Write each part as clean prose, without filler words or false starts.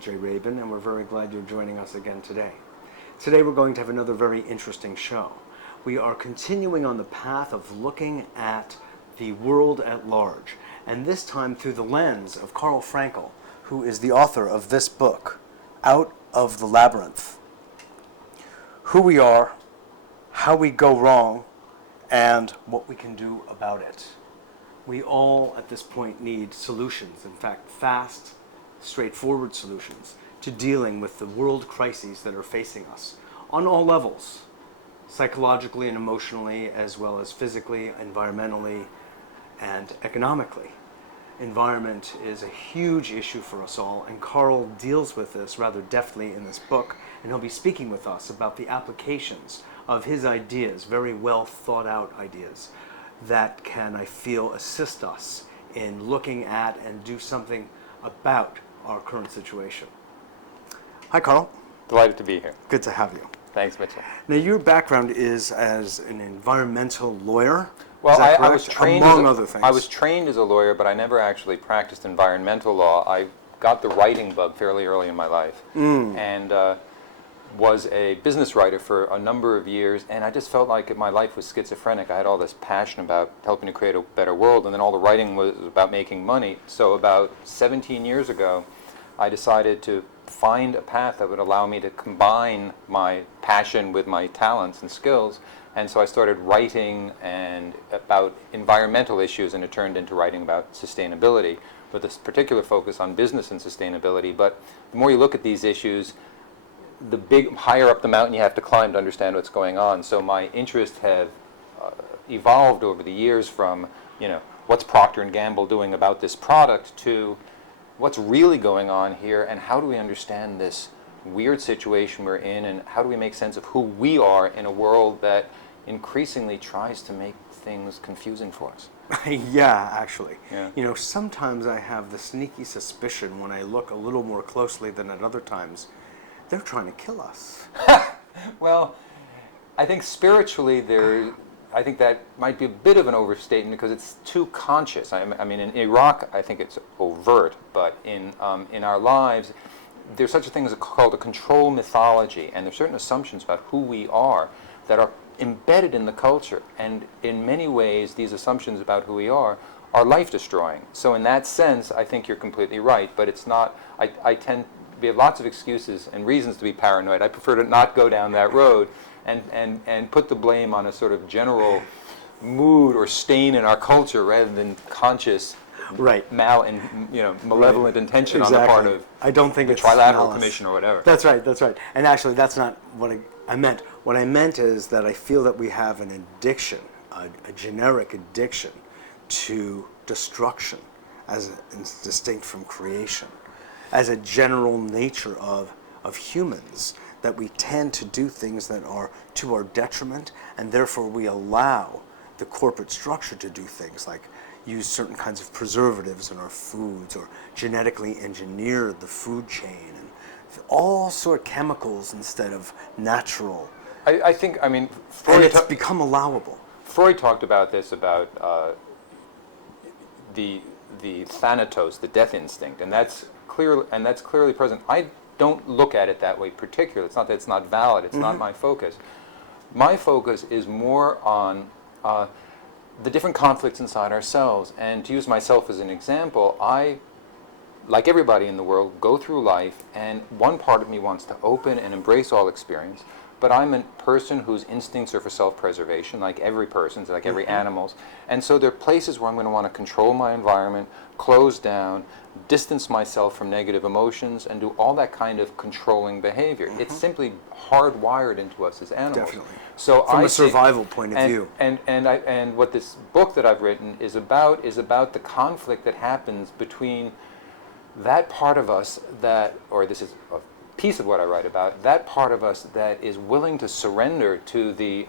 J. and we're very glad you're joining us again today. Today we're going to have another very interesting show. We are continuing on the path of looking at the world at large, and this time through the lens of Frankel, who is the author of this book, Out of the Labyrinth. Who we are, how we go wrong, and what we can do about it. We all at this point need solutions, in fact, fast, straightforward solutions to dealing with the world crises that are facing us on all levels, psychologically and emotionally, as well as physically, environmentally, and economically. Environment is a huge issue for us all, and Carl deals with this rather deftly in this book, and he'll be speaking with us about the applications of his ideas, very well thought out ideas, that can, I feel, assist us in looking at and do something about our current situation. Hi, Carl. Delighted to be here. Good to have you. Thanks, Mitchell. Now, your background is as an environmental lawyer. Well, I was trained among other things. I was trained as a lawyer, but I never actually practiced environmental law. I got the writing bug fairly early in my life, and was a business writer for a number of years, and I just felt like my life was schizophrenic. I had all this passion about helping to create a better world, and then all the writing was about making money. So about 17 years ago, I decided to find a path that would allow me to combine my passion with my talents and skills, and so I started writing about environmental issues, and it turned into writing about sustainability, with this particular focus on business and sustainability. But the more you look at these issues, the higher up the mountain you have to climb to understand what's going on. So my interests have evolved over the years from, what's Procter & Gamble doing about this product, to what's really going on here, and how do we understand this weird situation we're in, and how do we make sense of who we are in a world that increasingly tries to make things confusing for us. Yeah, actually. Yeah. Sometimes I have the sneaky suspicion when I look a little more closely than at other times, they're trying to kill us. Well, I think spiritually I think that might be a bit of an overstatement because it's too conscious. I mean, in Iraq, I think it's overt, but in our lives, there's such a thing as called a control mythology, and there's certain assumptions about who we are that are embedded in the culture, and in many ways, these assumptions about who we are life-destroying. So in that sense, I think you're completely right, but it's not. We have lots of excuses and reasons to be paranoid. I prefer to not go down that road and put the blame on a sort of general mood or stain in our culture rather than conscious malevolent intention on the part of I don't think the it's Trilateral malice. Commission or whatever. That's right. And actually, that's not what I meant. What I meant is that I feel that we have an addiction, a generic addiction to destruction as distinct from creation, as a general nature of humans, that we tend to do things that are to our detriment, and therefore we allow the corporate structure to do things like use certain kinds of preservatives in our foods, or genetically engineer the food chain, and all sort of chemicals instead of natural. Freud, and it's become allowable. Freud talked about this, about the thanatos, the death instinct, and that's clearly present. I don't look at it that way particularly. It's not that it's not valid. It's not my focus. My focus is more on the different conflicts inside ourselves. And to use myself as an example, I, like everybody in the world, go through life, and one part of me wants to open and embrace all experience. but I'm a person whose instincts are for self-preservation, like every person's, like every animal's. And so there are places where I'm going to want to control my environment, close down, distance myself from negative emotions, and do all that kind of controlling behavior. It's simply hardwired into us as animals. Definitely. So From a survival point of view. And what this book that I've written is about the conflict that happens between that part of us that, or this is a piece of what I write about, that part of us that is willing to surrender to the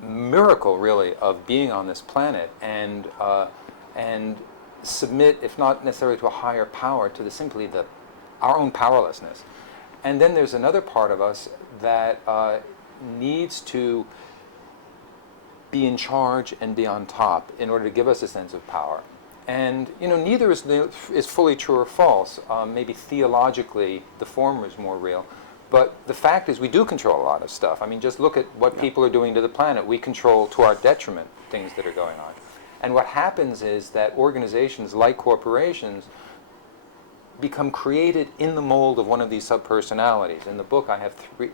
miracle, really, of being on this planet and submit, if not necessarily to a higher power, to our own powerlessness. And then there's another part of us that needs to be in charge and be on top in order to give us a sense of power. And neither is fully true or false. Maybe theologically, the former is more real. But the fact is, we do control a lot of stuff. I mean, just look at what people are doing to the planet. We control, to our detriment, things that are going on. And what happens is that organizations like corporations become created in the mold of one of these subpersonalities. In the book,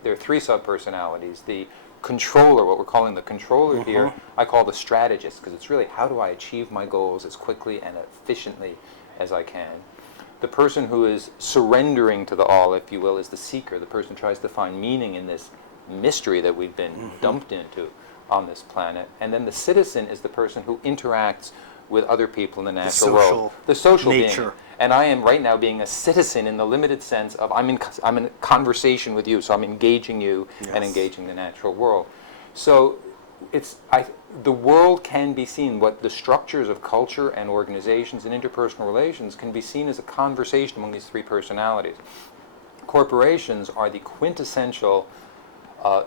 there are three subpersonalities. The controller, what we're calling the controller here, I call the strategist, because it's really how do I achieve my goals as quickly and efficiently as I can. The person who is surrendering to the all, if you will, is the seeker. The person who tries to find meaning in this mystery that we've been dumped into on this planet. And then the citizen is the person who interacts with other people in the natural world. The social nature. being. And I am right now being a citizen in the limited sense of I'm in conversation with you, so I'm engaging you and engaging the natural world. So the world can be seen, what the structures of culture and organizations and interpersonal relations can be seen as a conversation among these three personalities. Corporations are the quintessential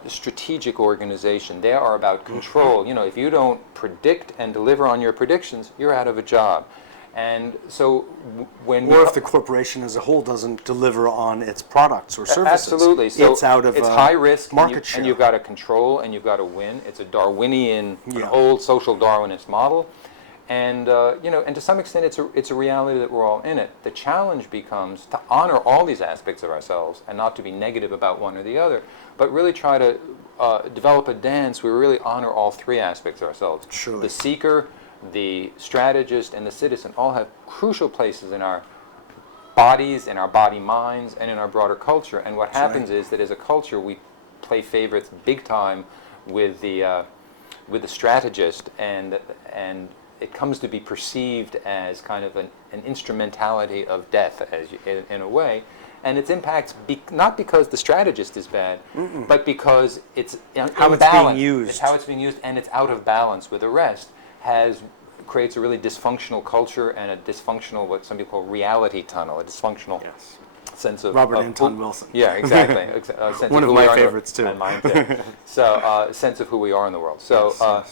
strategic organization. They are about control. If you don't predict and deliver on your predictions, you're out of a job. And so if the corporation as a whole doesn't deliver on its products or services, absolutely. So it's out of it's high risk market share. And you've got to control and you've got to win. It's a Darwinian, an old social Darwinist model, and and to some extent it's a reality that we're all in it. The challenge becomes to honor all these aspects of ourselves and not to be negative about one or the other, but really try to develop a dance where we really honor all three aspects of ourselves. Surely. The seeker, the strategist, and the citizen all have crucial places in our bodies, in our body minds, and in our broader culture. And what happens is that as a culture, we play favorites big time with the strategist, and it comes to be perceived as kind of an instrumentality of death, in a way. And its impacts, not because the strategist is bad, but because it's how it's being used. It's how it's being used, and it's out of balance with the rest. Creates a really dysfunctional culture and a dysfunctional, what some people call reality tunnel, a dysfunctional sense of... Robert Anton Wilson. Yeah, exactly. A sense One of my favorites, too. And mine, too. So, a sense of who we are in the world. So,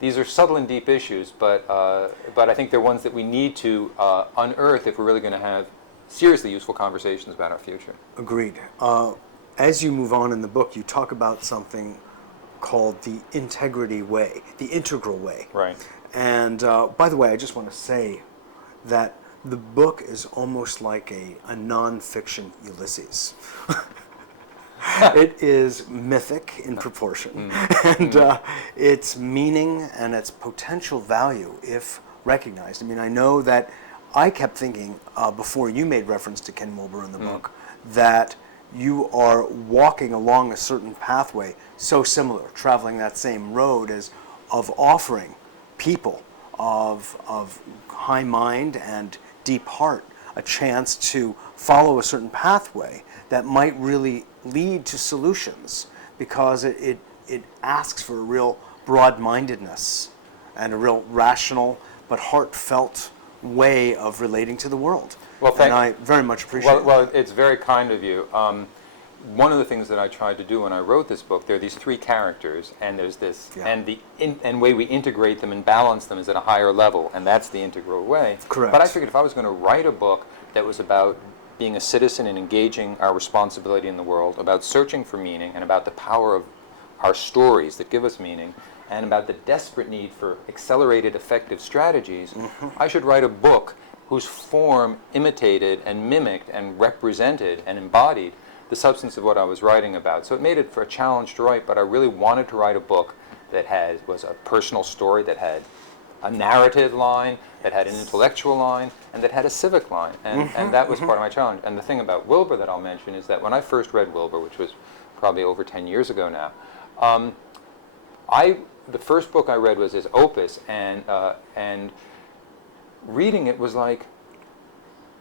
these are subtle and deep issues, but I think they're ones that we need to unearth if we're really going to have seriously useful conversations about our future. Agreed. As you move on in the book, you talk about something called the integrity way, the integral way. Right. And by the way, I just want to say that the book is almost like a non-fiction Ulysses. It is mythic in proportion, and its meaning and its potential value, if recognized. I mean, I know that I kept thinking before you made reference to Ken Wilbur in the book that you are walking along a certain pathway so similar, traveling that same road of offering people of high mind and deep heart a chance to follow a certain pathway that might really lead to solutions, because it asks for a real broad-mindedness and a real rational but heartfelt way of relating to the world. Well, and I very much appreciate it. Well, it's very kind of you. One of the things that I tried to do when I wrote this book, there are these three characters, and there's this, and the way we integrate them and balance them is at a higher level, and that's the integral way. Correct. But I figured if I was going to write a book that was about being a citizen and engaging our responsibility in the world, about searching for meaning, and about the power of our stories that give us meaning, and about the desperate need for accelerated, effective strategies, I should write a book whose form imitated and mimicked and represented and embodied the substance of what I was writing about. So it made it for a challenge to write, but I really wanted to write a book that was a personal story, that had a narrative line, that had an intellectual line, and that had a civic line. And that was part of my challenge. And the thing about Wilbur that I'll mention is that when I first read Wilbur, which was probably over 10 years ago now, the first book I read was his opus, and reading it was like,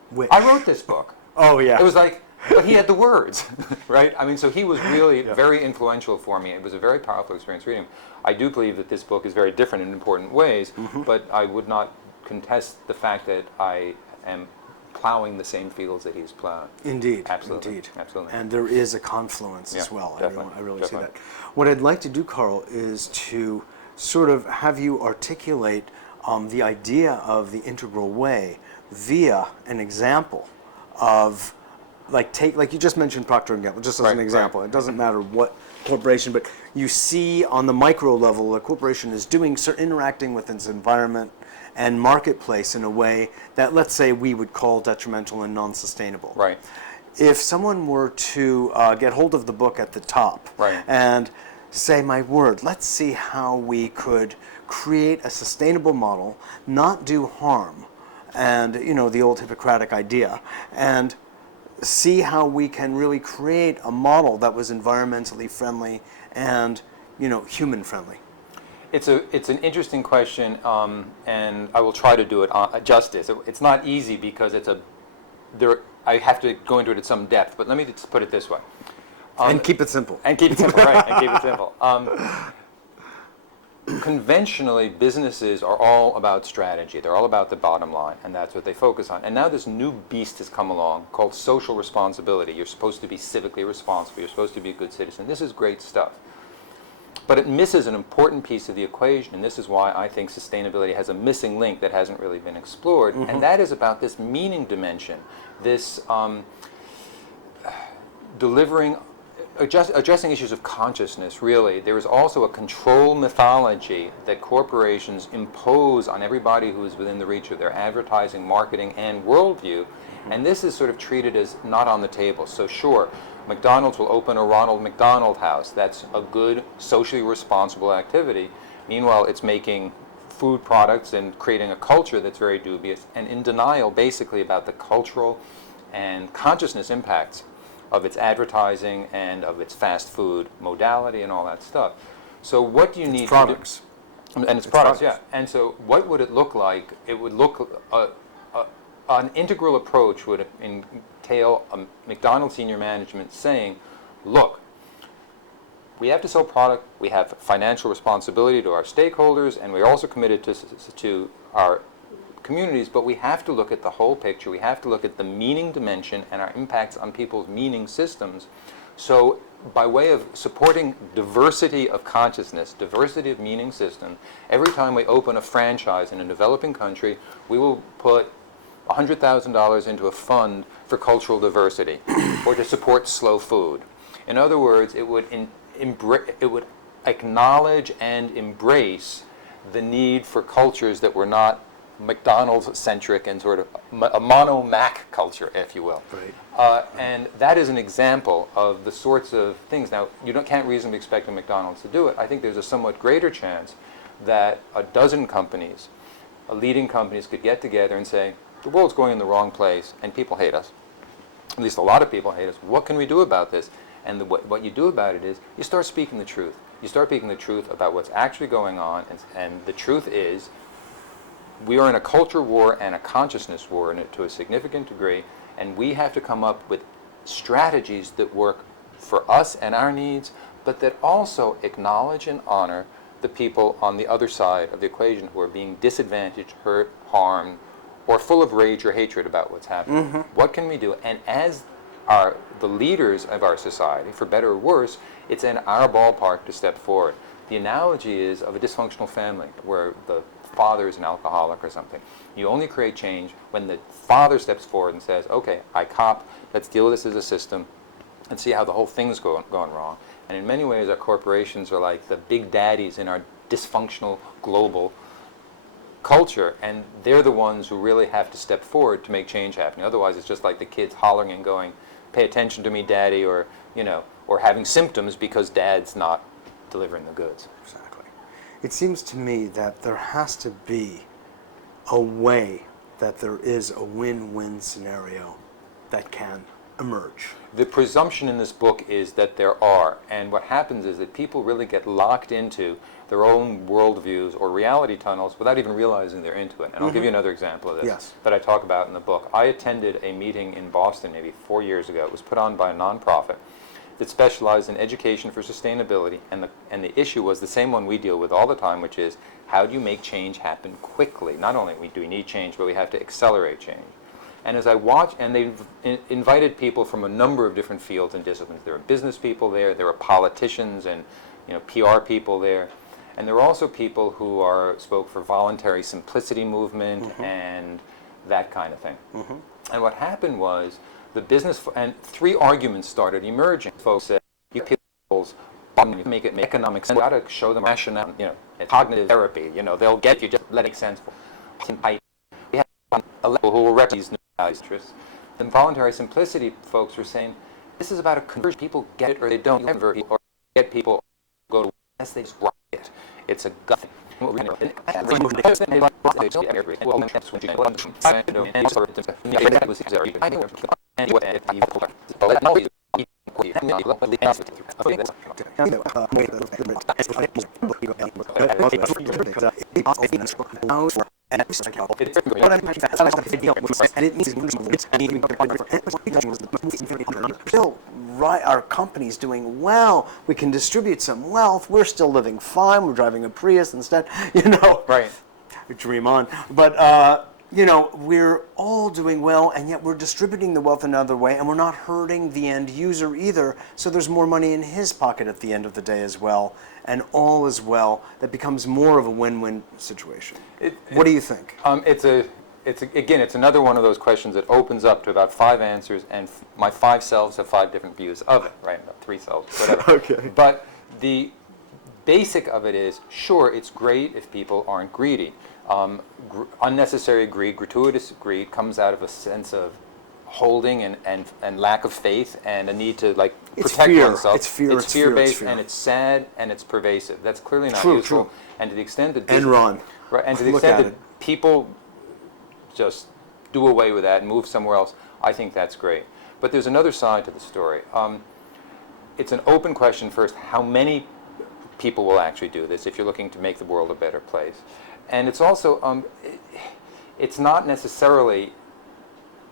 Which? I wrote this book. Oh, yeah. It was like, but he had the words, right? I mean, so he was really very influential for me. It was a very powerful experience reading him. I do believe that this book is very different in important ways, but I would not contest the fact that I am plowing the same fields that he's plowing. Indeed. Absolutely. Indeed. Absolutely. And there is a confluence as Yeah, well. definitely, I really see definitely. that. What I'd like to do, Carl, is to sort of have you articulate the idea of the integral way via an example of, like you just mentioned Procter & Gamble, just as an Right, example. right. It doesn't matter what corporation, but you see on the micro level a corporation is interacting with its environment and marketplace in a way that, let's say, we would call detrimental and non-sustainable. Right. If someone were to get hold of the book at the top Right. and say, my word, let's see how we could create a sustainable model, not do harm, and, the old Hippocratic idea, and see how we can really create a model that was environmentally friendly and, human friendly. It's an interesting question, and I will try to do it justice. It's not easy because I have to go into it at some depth, but let me just put it this way. And keep it simple. And keep it simple, right, and keep it simple. Conventionally, businesses are all about strategy. They're all about the bottom line, and that's what they focus on. And now this new beast has come along called social responsibility. You're supposed to be civically responsible. You're supposed to be a good citizen. This is great stuff. But it misses an important piece of the equation, and this is why I think sustainability has a missing link that hasn't really been explored, and that is about this meaning dimension, this addressing issues of consciousness, really. There is also a control mythology that corporations impose on everybody who is within the reach of their advertising, marketing, and worldview, and this is sort of treated as not on the table. So sure, McDonald's will open a Ronald McDonald House. That's a good, socially responsible activity. Meanwhile, it's making food products and creating a culture that's very dubious and in denial, basically, about the cultural and consciousness impacts of its advertising and of its fast food modality and all that stuff. So what do you need products. to do? And its products, yeah. And so what would it look like? It would look, an integral approach would entail a McDonald's senior management saying, look, we have to sell product, we have financial responsibility to our stakeholders, and we're also committed to our communities, but we have to look at the whole picture. We have to look at the meaning dimension and our impacts on people's meaning systems. So by way of supporting diversity of consciousness, diversity of meaning system, every time we open a franchise in a developing country, we will put $100,000 into a fund for cultural diversity or to support slow food. In other words, it would acknowledge and embrace the need for cultures that were not McDonald's-centric and sort of a mono-Mac culture, if you will. Right. And that is an example of the sorts of things. Now, you can't reasonably expect a McDonald's to do it. I think there's a somewhat greater chance that a dozen companies, leading companies, could get together and say, the world's going in the wrong place and people hate us. At least a lot of people hate us. What can we do about this? And what you do about it is you start speaking the truth. You start speaking the truth about what's actually going on, and the truth is we are in a culture war and a consciousness war to a significant degree, and we have to come up with strategies that work for us and our needs, but that also acknowledge and honor the people on the other side of the equation who are being disadvantaged, hurt, harmed, or full of rage or hatred about what's happening. What can we do? And as the leaders of our society, for better or worse, it's in our ballpark to step forward. The analogy is of a dysfunctional family where the father is an alcoholic or something. You only create change when the father steps forward and says, okay, I cop, let's deal with this as a system and see how the whole thing's going wrong. And in many ways, our corporations are like the big daddies in our dysfunctional global culture, and they're the ones who really have to step forward to make change happen. Otherwise, it's just like the kids hollering and going, pay attention to me, Daddy, or, or having symptoms because Dad's not delivering the goods. Exactly. It seems to me that there has to be a way that there is a win-win scenario that can emerge. The presumption in this book is that there are, and what happens is that people really get locked into their own worldviews or reality tunnels without even realizing they're into it. And I'll give you another example of this that I talk about in the book. I attended a meeting in Boston maybe 4 years ago. It was put on by a nonprofit that specialized in education for sustainability, and the issue was the same one we deal with all the time, which is how do you make change happen quickly? Not only do we need change, but we have to accelerate change. And as I watch, and they've invited people from a number of different fields and disciplines. There were business people there were politicians and PR people there. And there were also people who spoke for Voluntary Simplicity movement and that kind of thing. And what happened was the business, and three arguments started emerging. Folks said, you people make it make economic sense. You've got to show them rationale, cognitive therapy, they'll get you, just let it make sense. We have a level who will recognize these new interests. The Voluntary Simplicity folks were saying, this is about a conversion. People get it or they don't convert, or get people go to unless they just rock it. It's a gut thing. Still, right, our company's doing well. We can distribute some wealth. We're still living fine. We're driving a Prius instead. Right. Dream on. But we're all doing well, and yet we're distributing the wealth another way, and we're not hurting the end user either. So there's more money in his pocket at the end of the day as well, and all is well. That becomes more of a win-win situation. What do you think? It's another one of those questions that opens up to about 5 answers, and my 5 selves have 5 different views of it, right? 3 selves, whatever. Okay. But the basic of it is, sure, it's great if people aren't greedy. Unnecessary greed, gratuitous greed, comes out of a sense of holding and lack of faith and a need to protect oneself. It's fear-based, and it's sad and it's pervasive. That's clearly not True. useful. And to the extent that Enron. Right, and to the extent that people just do away with that and move somewhere else, I think that's great. But there's another side to the story. It's an open question first, how many people will actually do this if you're looking to make the world a better place? And it's also, it's not necessarily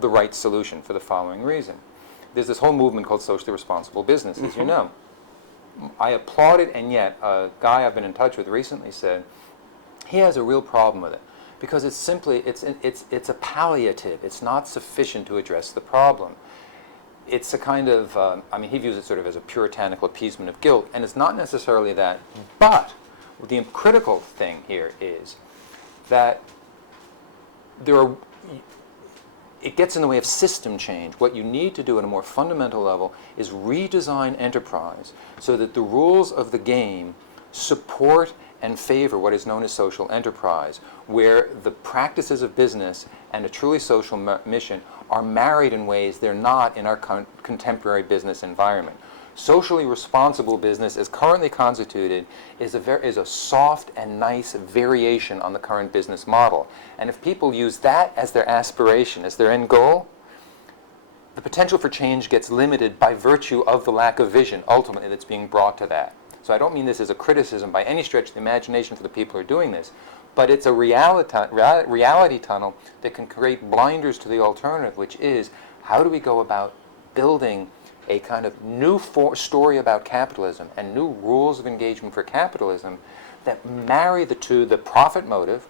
the right solution for the following reason. There's this whole movement called socially responsible business, as you know. I applaud it, and yet a guy I've been in touch with recently said he has a real problem with it because it's simply, it's a palliative. It's not sufficient to address the problem. It's a kind of, he views it sort of as a puritanical appeasement of guilt, and it's not necessarily that. But the critical thing here is that it gets in the way of system change. What you need to do at a more fundamental level is redesign enterprise so that the rules of the game support and favor what is known as social enterprise, where the practices of business and a truly social mission are married in ways they're not in our contemporary business environment. Socially responsible business, as currently constituted, is a soft and nice variation on the current business model. And if people use that as their aspiration, as their end goal, the potential for change gets limited by virtue of the lack of vision, ultimately, that's being brought to that. So I don't mean this as a criticism by any stretch of the imagination for the people who are doing this, but it's a reality tunnel that can create blinders to the alternative, which is, how do we go about building a kind of new story about capitalism and new rules of engagement for capitalism that marry the two, the profit motive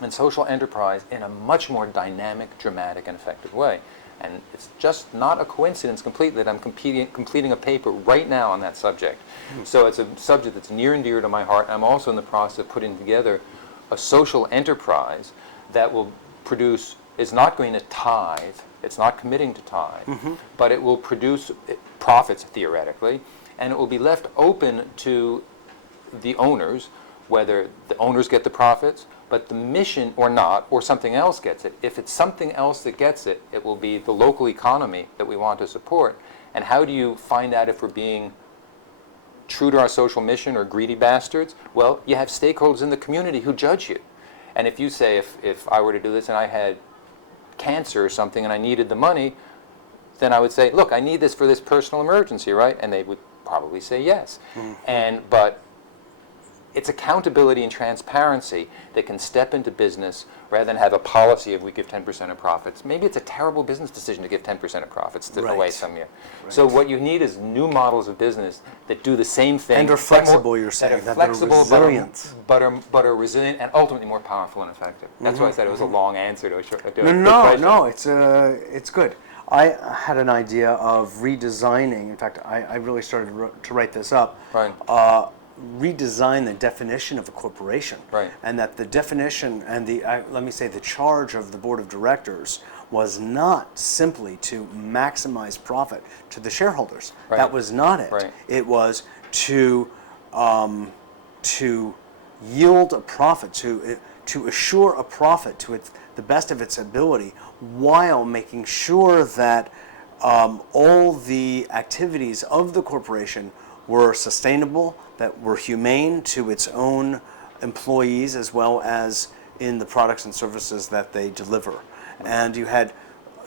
and social enterprise, in a much more dynamic, dramatic, and effective way. And it's just not a coincidence completely that I'm completing a paper right now on that subject. So it's a subject that's near and dear to my heart. I'm also in the process of putting together a social enterprise that will produce, is not going to tithe, it's not committing to tithe, but it will produce profits theoretically, and it will be left open to the owners whether the owners get the profits, but the mission or not, or something else gets it. If it's something else that gets it, it will be the local economy that we want to support. And how do you find out if we're being true to our social mission or greedy bastards? Well, you have stakeholders in the community who judge you. And if you say, if I were to do this and I had cancer or something and I needed the money, then I would say, look, I need this for this personal emergency, right? And they would probably say yes. But it's accountability and transparency that can step into business rather than have a policy of we give 10% of profits. Maybe it's a terrible business decision to give 10% of profits away some year. Right. So what you need is new models of business that do the same thing. And are flexible, you're saying. That are flexible, resilient. But are resilient and ultimately more powerful and effective. That's why I said it was a long answer to a short question. No, it's good. I had an idea of redesigning. In fact, I really started to write this up. Right. Redesign the definition of a corporation, right. And that the definition and let me say the charge of the board of directors was not simply to maximize profit to the shareholders. Right. That was not it. Right. It was to yield a profit, to assure a profit to the best of its ability, while making sure that all the activities of the corporation were sustainable, that were humane to its own employees as well as in the products and services that they deliver. Right. And you had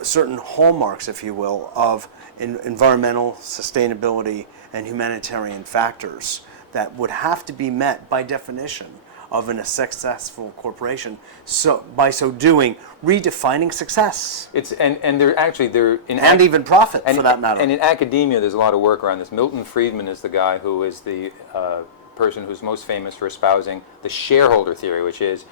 certain hallmarks, if you will, of environmental sustainability and humanitarian factors that would have to be met by definition of a successful corporation. So by so doing, redefining success. And even profit, for that matter. And in academia, there's a lot of work around this. Milton Friedman is the guy who is the person who's most famous for espousing the shareholder theory, which is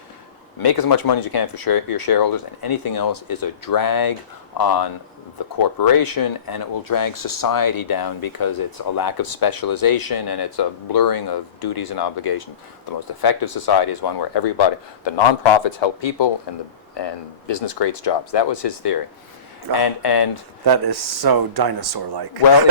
make as much money as you can for your shareholders, and anything else is a drag on the corporation, and it will drag society down because it's a lack of specialization and it's a blurring of duties and obligations. The most effective society is one where the nonprofits help people and business creates jobs. That was his theory. And that is so dinosaur-like. Well,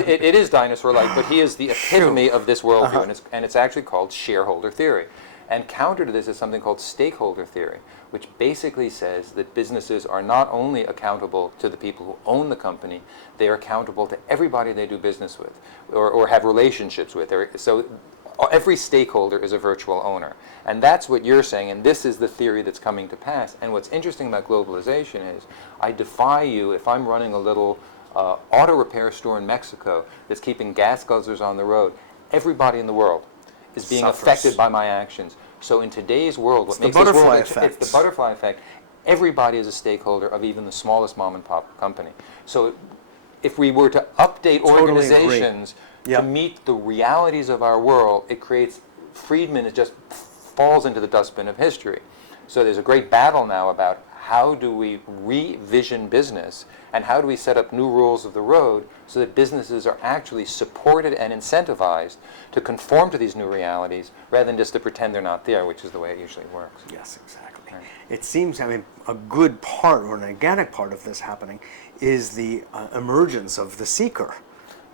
it is dinosaur-like, but he is the epitome of this worldview, and it's actually called shareholder theory. And counter to this is something called stakeholder theory, which basically says that businesses are not only accountable to the people who own the company, they are accountable to everybody they do business with or have relationships with. So every stakeholder is a virtual owner. And that's what you're saying, and this is the theory that's coming to pass. And what's interesting about globalization is I defy you, if I'm running a little auto repair store in Mexico that's keeping gas guzzlers on the road, everybody in the world is being affected by my actions. So in today's world, what makes this world it's the butterfly effect. Everybody is a stakeholder of even the smallest mom and pop company. So if we were to update organizations to meet the realities of our world, it creates Friedman. It just falls into the dustbin of history. So there's a great battle now about how do we revision business and how do we set up new rules of the road so that businesses are actually supported and incentivized to conform to these new realities rather than just to pretend they're not there, which is the way it usually works. Yes, exactly. Right. It seems, a good part or an organic part of this happening is the emergence of the seeker.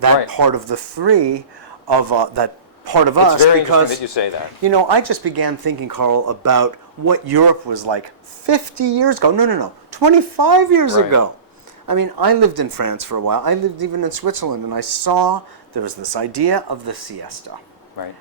That part of the three of that part of us. It's very interesting that you say that. I just began thinking, Carl, about what Europe was like 50 years ago. No, 25 years ago. I lived in France for a while. I lived even in Switzerland, and I saw there was this idea of the siesta. Right.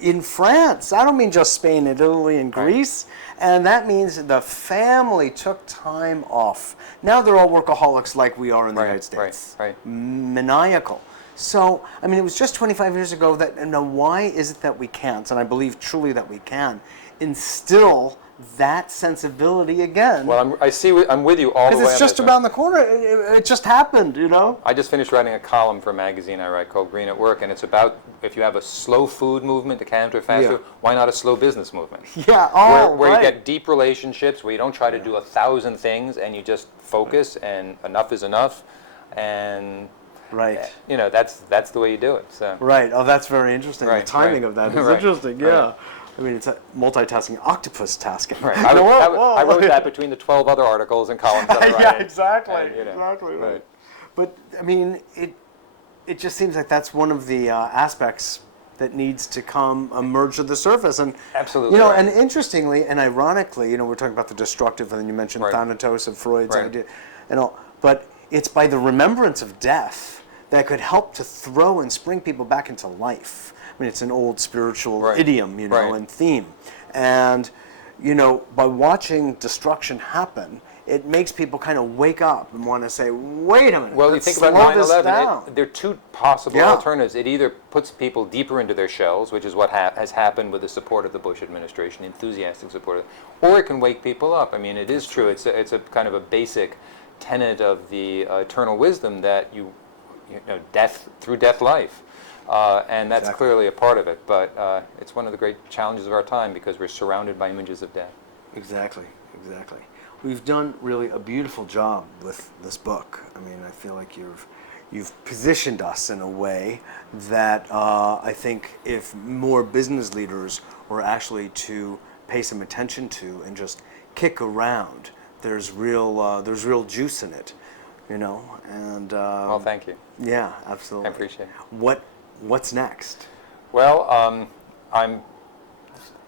In France. I don't mean just Spain and Italy and Greece. And that means the family took time off. Now they're all workaholics like we are in the United States. Right. Maniacal. So, it was just 25 years ago that, why is it that we can't, and I believe truly that we can, instill that sensibility again? Well, I'm with you all the way. Because it's just around the corner. It just happened, I just finished writing a column for a magazine I write called Green at Work, and it's about if you have a slow food movement to counter fast food, why not a slow business movement? Yeah, where you get deep relationships, where you don't try to do 1,000 things, and you just focus, and enough is enough, and that's the way you do it. So. Right. Oh, that's very interesting. The timing of that is interesting. Yeah. It's a multitasking, octopus tasking. Right. I wrote that between the 12 other articles and columns that I write. Yeah, exactly. And, exactly. Right. But it just seems like that's one of the aspects that needs to come emerge to the surface. And Absolutely right. right. And interestingly and ironically, we're talking about the destructive, and then you mentioned Right. Thanatos of Freud's Right. idea, and all. But it's by the remembrance of death that could help to throw and spring people back into life. I mean, it's an old spiritual Right. idiom, Right. and theme. And by watching destruction happen, it makes people kind of wake up and want to say, wait a minute, Well, you let's think about slow this 9/11, down. there are two possible Yeah. alternatives. It either puts people deeper into their shells, which is what has happened with the support of the Bush administration, enthusiastic support, or it can wake people up. I mean, it is true. It's a kind of a basic tenet of the eternal wisdom that death through death life. And that's Exactly. clearly a part of it. But it's one of the great challenges of our time because we're surrounded by images of death. Exactly. We've done really a beautiful job with this book. I mean, I feel like you've positioned us in a way that I think if more business leaders were actually to pay some attention to and just kick around, there's real juice in it, And Well, thank you. yeah, absolutely. I appreciate it. What's next? Well,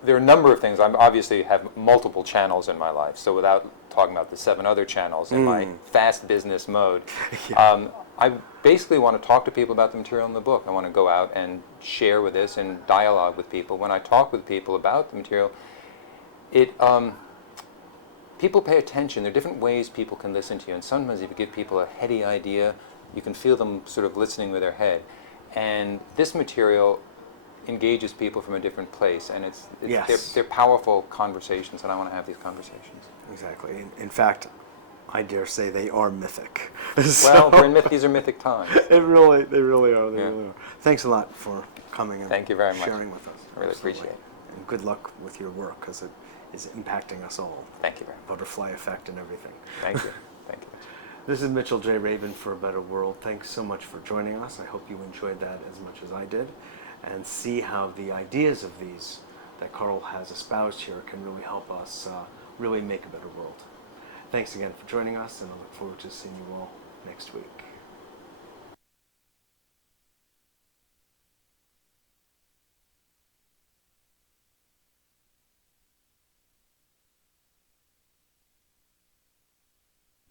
there are a number of things. I obviously have multiple channels in my life, so without talking about the 7 other channels in my fast business mode, I basically want to talk to people about the material in the book. I want to go out and share with this and dialogue with people. When I talk with people about the material, people pay attention. There are different ways people can listen to you, and sometimes if you give people a heady idea, you can feel them sort of listening with their head. And this material engages people from a different place, and Yes. they're powerful conversations, and I want to have these conversations. Exactly. In fact, I dare say they are mythic. Well, these are mythic times. They really are. They Yeah. really are. Thanks a lot for coming and Thank you very much. sharing with us. I really Absolutely. appreciate it. And good luck with your work, because it is impacting us all. Thank you very much. Butterfly effect and everything. Thank you. Thank you. This is Mitchell J. Rabin for A Better World. Thanks so much for joining us. I hope you enjoyed that as much as I did, and see how the ideas of these that Carl has espoused here can really help us really make a better world. Thanks again for joining us, and I look forward to seeing you all next week.